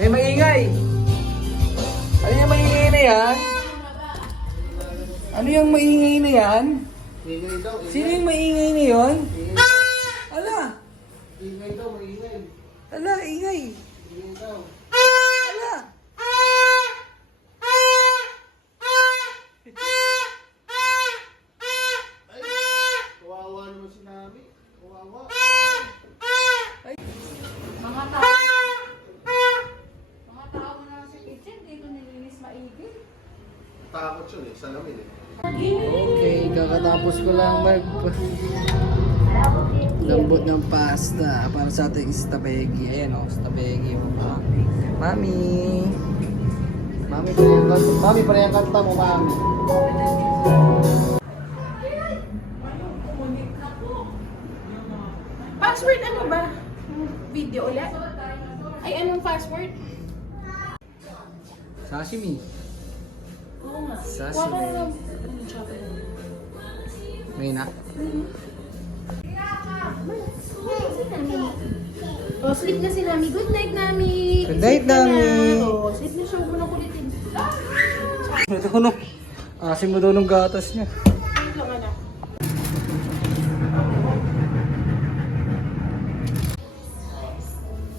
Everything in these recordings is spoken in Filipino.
May maingay. Ano yung maingay na yan? Ano yung maingay na yan? Sino yung maingay na yun? Ala! Ingay daw, maingay. Ala, ingay. Ingay daw. Ala! Kawawa naman si Nami. Kawawa. Mga tao na sa kitchen, dito nilinis maigi. Takot yun eh, salamin eh. Okay, kakatapos ko lang lambot ng pasta para sa ating stabegi. Ayan o, stabegi. Mami! Mami pa rin ang kanta mo, Mami. Password ano ba? Video ulit? Ay, anong password? Sashimi. Oo nga. Sashimi. Wala lang. Ngayon na? Oh, sleep na si Nami. Good night, Nami. Good night, Sleep ka na. Nami. Oh, sleep na siya. Huwag mo na kulitin. Ito ko no. Asim mo daw ng gatas niya. Ayun lang, anak.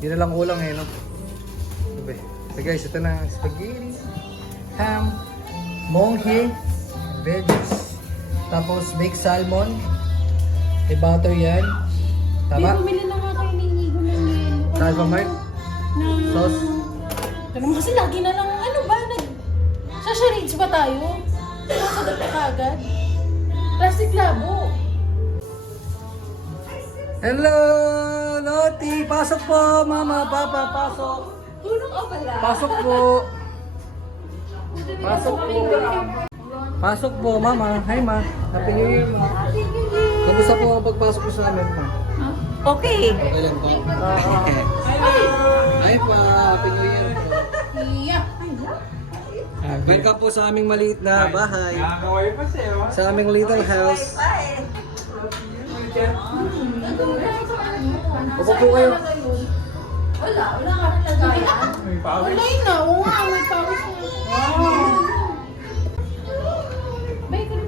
Yun na lang kulang eh, no? Okay. So guys, ito na spaghetti, ham, monghe, veggies, tapos baked salmon, may butter yan. Hindi, Tama? bumili na nga kayo ng Igo ng yelo. Salsa Mart? Sauce? Ito naman kasi lagi na lang, ano ba? Sa charades ba tayo? Sasagot ka agad? Plastic labo. Hello, Loti! Pasok po, Mama, Papa, pasok! Tulong ka pala. Pasok po! Pasok po! Pasok po, Mama. Hi, Ma. Happy New Year, Ma. Kamusta po ang pagpasok mo sa amin, Ma? Okay. Okay lang po. Hi, Pa. Happy New Year po. Yeah. Welcome po sa aming maliit na bahay. Sa aming little house. Upo po kayo. Wala ka rin lagayan. Wala yun na, oo nga, may pawis na. Bay ka rin.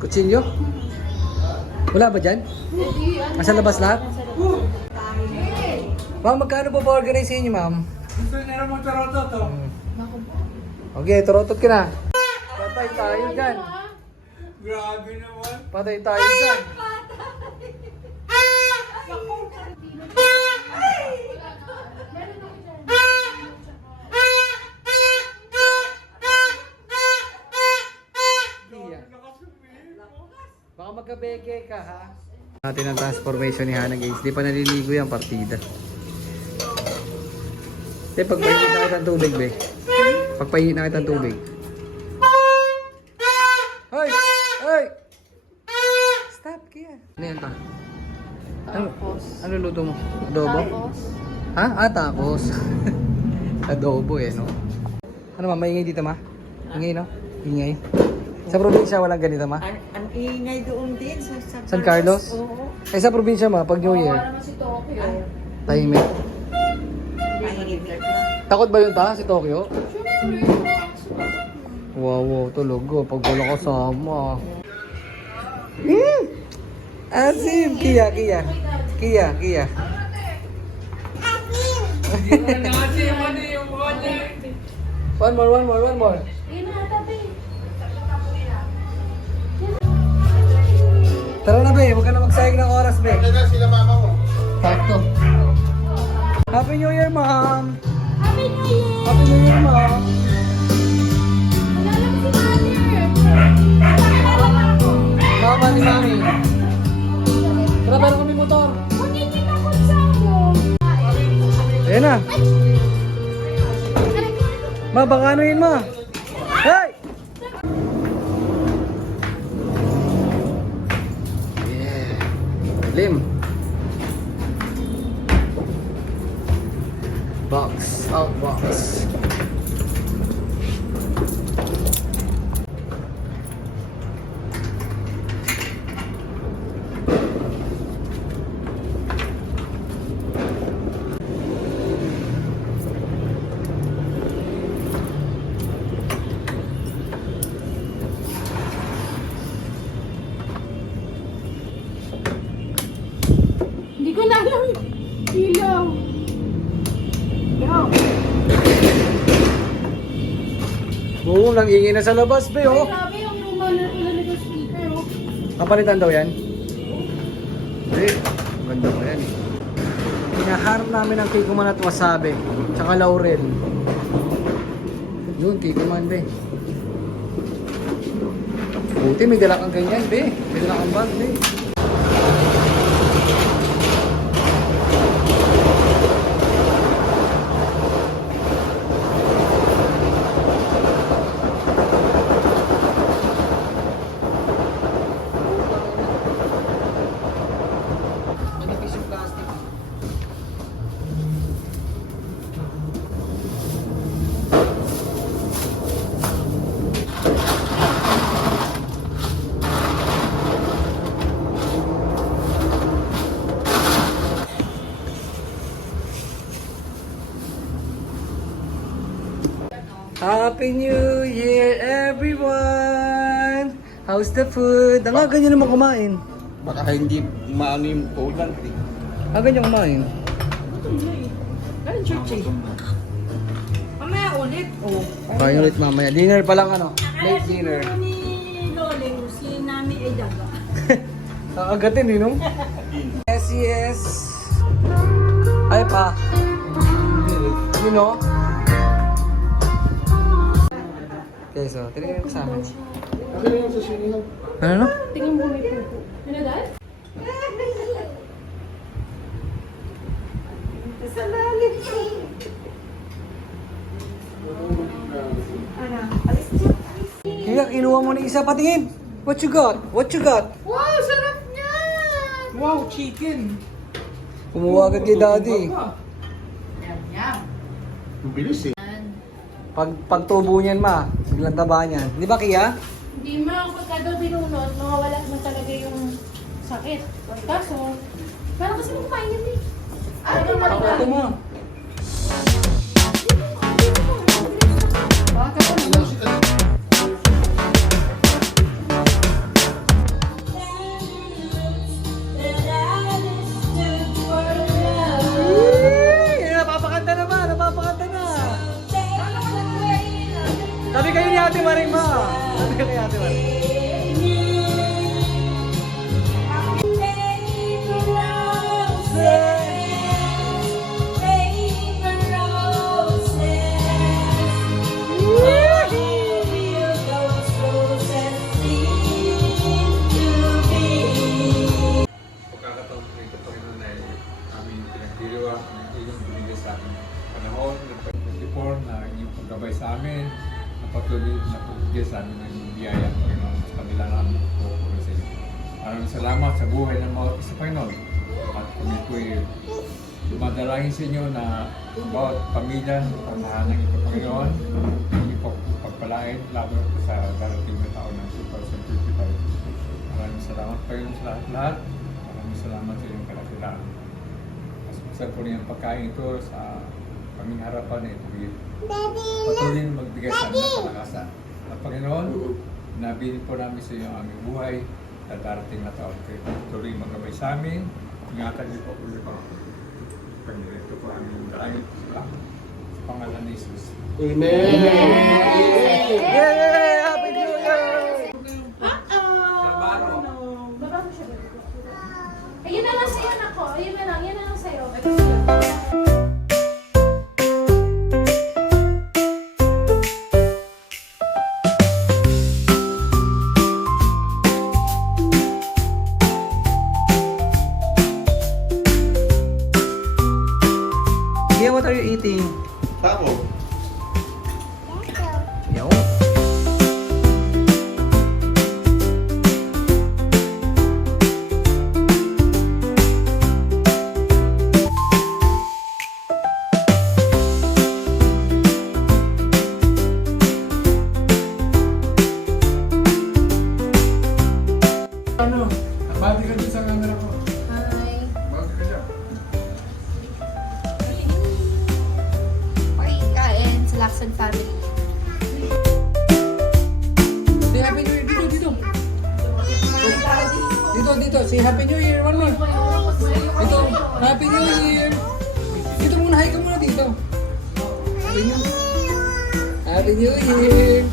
Kutsilyo? Wala ba dyan? Nasa labas lahat? Ma'am, magkano po pa-organize niyo, ma'am? Gusto nila mo tarotot to. Okay, turotot ka na. Patay tayo dyan. Grabe naman. Patay tayo dyan. Baka magkabeke ka, ha? Natin ang transformation ni Hana, guys. Di pa naliligo yung partida. Te, pagpahinit na kitang tubig, be. Pagpahinit na kitang tubig. Hoy! Hoy! Stop, Kia. Ano yan, ta? Ano luto mo? Adobo? Ha? Ah, tacos. Adobo eh, no? Ano ma, maingay dito, ma? Ingay, no? Ingay. Sa probinsya, walang ganito, ma? Ang ingay doon din sa San Carlos? Oo. Eh, sa probinsya, ma, pag New Year, Wala naman si Tokyo. tahimik. Tahimik na. Takot ba yun, ta? Si Tokyo? Wow, wow, tulog ko. Pag wala kasama. Asim! Kia, Kia. Kia, Kia. One more, one more, one more. Yun na, tabi. Tara na, be. Huwag ka na magsayang ng oras, be. Kaya sila mama mo. Sakto. Happy New Year, ma'am. Happy New Year! Happy New Year, ma'am. Wala lang si Mother. Mama ni Mami. Tara, meron kami motor. Kunin niyo na kung sa'yo. Ayan na. Ma, baka ano yun, ma? Hey! Yeah. Lim. Box. Out box. Boom, nang-ingay na sa labas, be, oh. Grabe yung luma na talaga ng speaker, oh. Kapalitan daw yan? Hindi. Ganda ko yan eh. Hinaharap namin ang kikuman at wasabi. Tsaka laurel. Yun, kikuman, be. Buti, may dala kang ganyan, be. May dala kang bag, be. Manipis yung plastic. Happy New Year, everyone! How's the food? Ang aga nyo naman kumain. Baka hindi maano yung ulan. Aga nyo kumain. Galing church eh. Mamaya ulit. Oh. Kain ulit mamaya. Dinner pa lang ano. Late dinner. Ni Loling, si Nami ay daga. Agatin eh, no? Yes, yes. Ay pa. You know? Okay, so, tinignan ko sa amin. Kasi yung sa sinihan. Ano, no? Tingin mo may pupo. Ano, Dad? Sa lalim. Ano? Alis dyan. Kaya kinuha mo na isa patingin. What you got? What you got? Wow, sarap niya! Wow, chicken! Kumuha agad kay daddy. Ang bilis eh. Pagtubo niyan ma, biglang taba niyan. Di ba Kia? Hindi ma, pagka daw binunot, mawawala na talaga yung sakit. Kaso, parang kasi mo kumain yan eh. Ano na Ito mo. Napapakanta na ba? Napapakanta na. Sabi kayo ni Ate Maring ma. Sabi kayo ni Ate Maring. Pagkakataon ko ito, Panginoon, ay aming pinagdiriwa ng iyong binigay sa amin. Panahon ng 2024 na iyong paggabay sa amin, na patuloy na pagbigay sa amin ng iyong biyaya, Panginoon, sa kabila namin po sa iyo. Maraming salamat sa buhay ng mga isa, Panginoon. At kami po'y dumadalangin sa inyo na bawat pamilya, panghahanang ito, Panginoon, hindi po pagpalain laban sa darating na taon ng 2025. Maraming salamat, Panginoon, sa lahat-lahat. Maraming salamat sa iyong kadakilaan. Paspasan po niyo ang pagkain ito sa kaming harapan na ito. Patuloy na magbigay sa amin ng kalakasan. At Panginoon, nabili po namin sa iyo ang aming buhay sa darating na taon. Kaya patuloy magabay sa amin. Ingatan niyo po ulit po. Panginoon, ito po aming dalangin sa pangalan ni Jesus. Amen! Yay! Happy New Year! Baba mo siya. Ayun na lang sa'yo, nako. Ayun na lang, yan na lang sa'yo. Yeah, what are you eating? Tao. Yo. Ano? Bati ka dun sa camera ko. Hi. Bati ka dyan. Pakikain sa Lacson family. Say Happy New Year dito, dito. Dito, dito. Say Happy New Year. One more. Dito. Happy New Year. Dito muna. Hi ka muna dito. Happy New Year.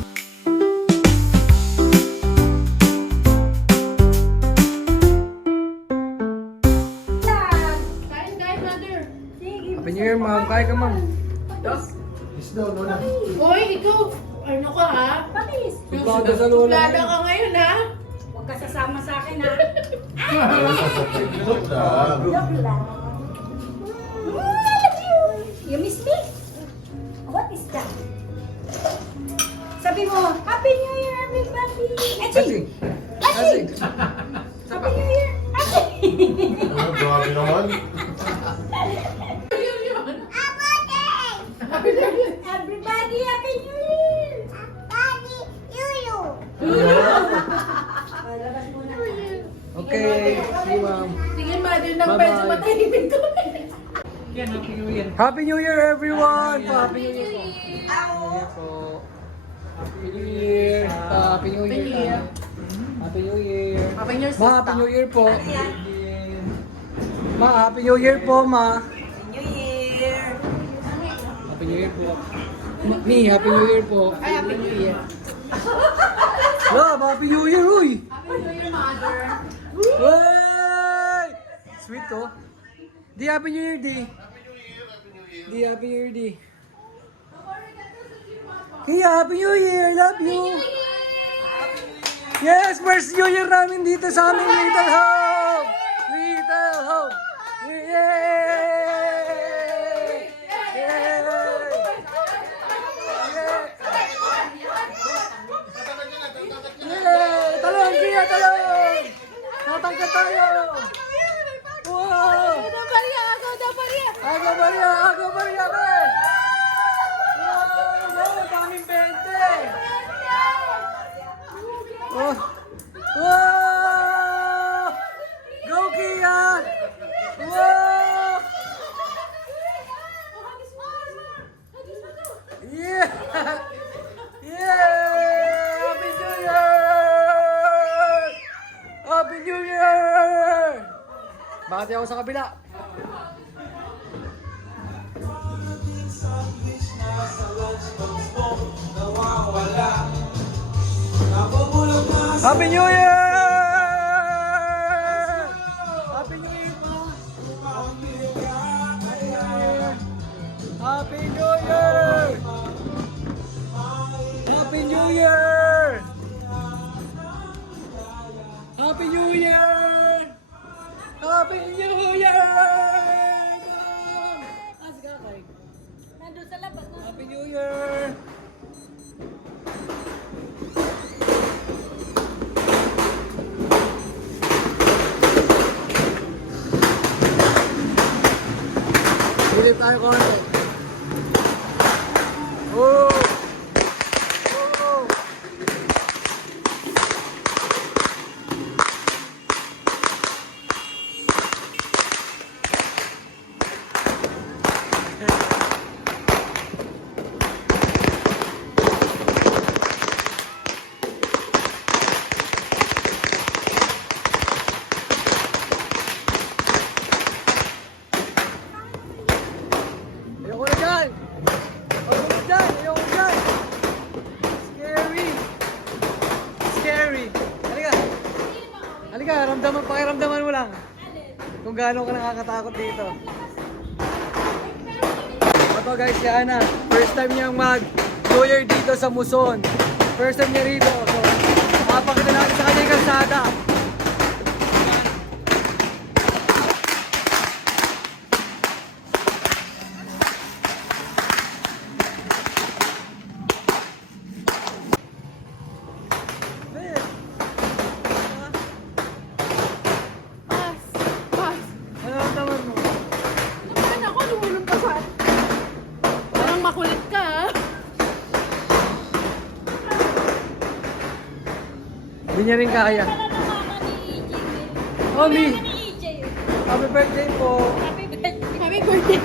Happy New Year, ma'am. Kaya ka, ma'am. Isda, Lola. Hoy, ikaw, ano ka ha? Patis. Suplada sa lola. Suplada ka ngayon ha? Huwag ka sasama sa akin ha. Joke lang. Joke lang. I love you. You miss me? What is that? Sabi mo, Happy New Year everybody. Kasi. Kasi. Happy New Year. Oh, grabe naman. Everybody, Happy New Year. Happy New Year. Labas muna. Okay. See you, ma'am. Sige, mother, nang Bye-bye. medyo matahimik ko. Happy New Year, everyone! Happy New Year po. Happy New Year. Happy New Year. Happy New Year. Happy New Year, Ma, Happy New Year po. Ma, Happy New Year po, ma. New Year. Happy New Year po. Me, Happy New Year po. Ay, Happy New Year. Love, Happy New Year, uy! Happy New Year, mother. Hey! Sweet to. Di Happy New Year, di. Di Happy New Year, di. Kaya Happy New Year, love you. Yes, first New Year namin dito sa aming Little Hope. Little Hope. Yay! Yay! Yay! Talong, Kia, talong! Tatangkat tayo! Wow! Ako na Maria, ako na Maria. Aga Maria! Aga Maria! Be! Wow! Wow! Daming 20! Oh! Wow! Go, Kia! Wow! Yeah! Yeah! Happy New Year! Happy New Year! Bakit ako sa kabila? Happy New Year! Happy New Year po! Happy New Year! Happy New Year! Happy New Year! Happy New Year! Asga kay. Nandun sa labas. Happy New Year! Silip tayo konti. Oh! Oh! Ayoko na dyan! Ayoko na dyan! Ayoko na dyan! Scary! Scary! Halika! Halika, pakiramdaman mo lang. Kung gaano ka nakakatakot dito. Ito guys, si Ana. First time niyang mag-New Year dito sa Muson. First time niya rito. So, makapakita natin sa kanya yung kalsada. Pas. Pas. Ano ang taman mo? Naman ako, lumulong pa sa... Parang makulit ka ha. Hindi niya rin kaya. Mami! Happy birthday po! Happy birthday.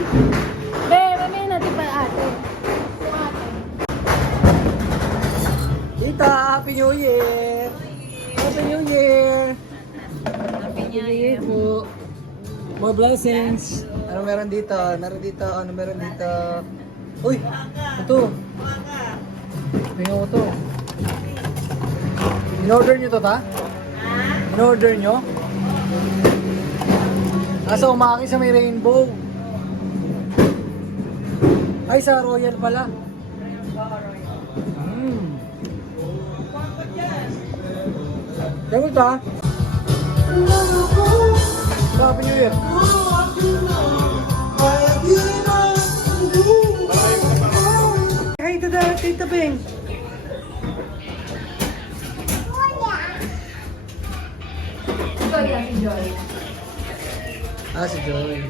Be, mamaya natin pa ate. Yung ate. Tita, Happy New Year! Happy New Year! Happy New Year po! More blessings! Ano meron dito? Meron dito? Ano meron dito? Uy! Ito! Tingnan ko to. In-order nyo to, ta? In-order nyo? Nasa umaki sa may rainbow. Ay, sa Royal pala. Ganun ta? Happy New Year. Hi, Tita Beng. Joy lang si Joy. Ah, si Joy.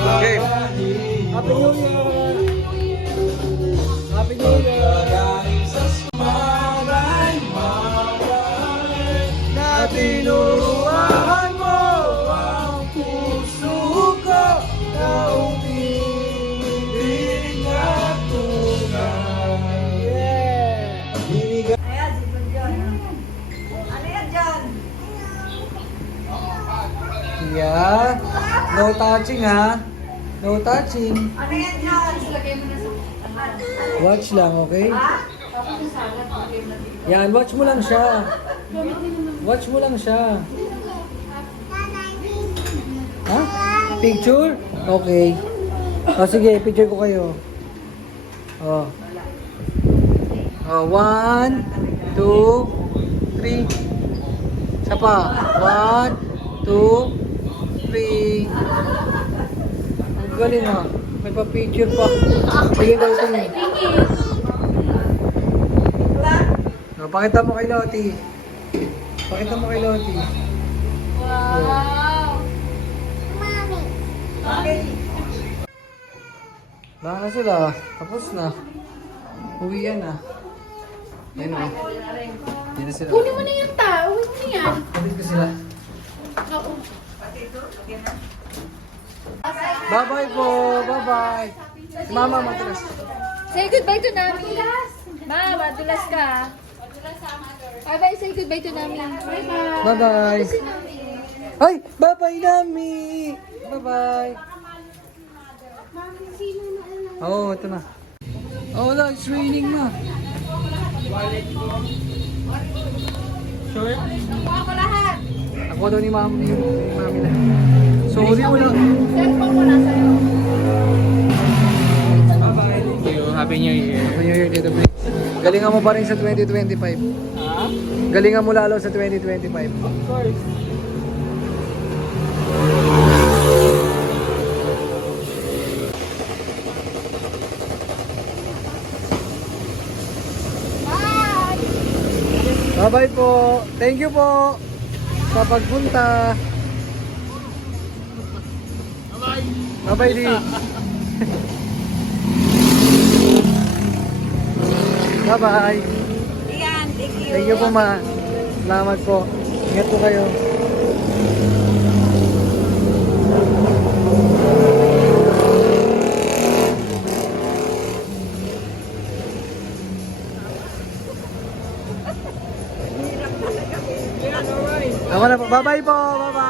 Okay. Happy New Year! Happy New Year! Tinuruan mo ang puso ko na umiibig at tunay. Yeah! Ayan, si Joy. Ano yan, John? Yeah. No touching ha. No touching. Ano yan, John? Lagay mo na sa... Watch lang, okay? Yan, watch mo lang siya. Watch mo lang siya. Ha? Picture? Okay. O sige, picture ko kayo. Oh. Oh, 1, 2, 3. Isa pa. 1, 2, 3. Ang galing ha. May pa-picture pa. Sige daw ito niyo. Oh, pakita mo kay Lottie. Pakita mo kay Lottie. Wow! Baka na sila. Tapos na. Uwi yan na. Yan o. Yan na sila. Kunin mo na yung tao. Uwi mo na yan. Kapit ko sila. Oo. Bye-bye po. Bye-bye. Si Mama matigas. Say goodbye to Nami. Ma, madulas ka. Bye-bye, say goodbye to Nami. Bye-bye. Bye-bye. Ay! Bye-bye, Nami! Bye-bye. Oo, ito na. Oh, wala. It's raining na. Sure? Ako lahat. Ako daw ni Mami na. Sorry, wala. Cellphone mo na sa'yo. Bye-bye. Thank you. Happy New Year. Happy New Year, Tito Blake. Galingan mo pa rin sa 2025. Ha? Galingan mo lalo sa 2025. Of course. Bye-bye po. Thank you po sa pagpunta. Bye-bye. Bye-bye, Di. Bye-bye. Iyan, thank you. Thank you po, ma. Salamat po. Ingat po kayo. Ako na po. Bye-bye po. Bye-bye.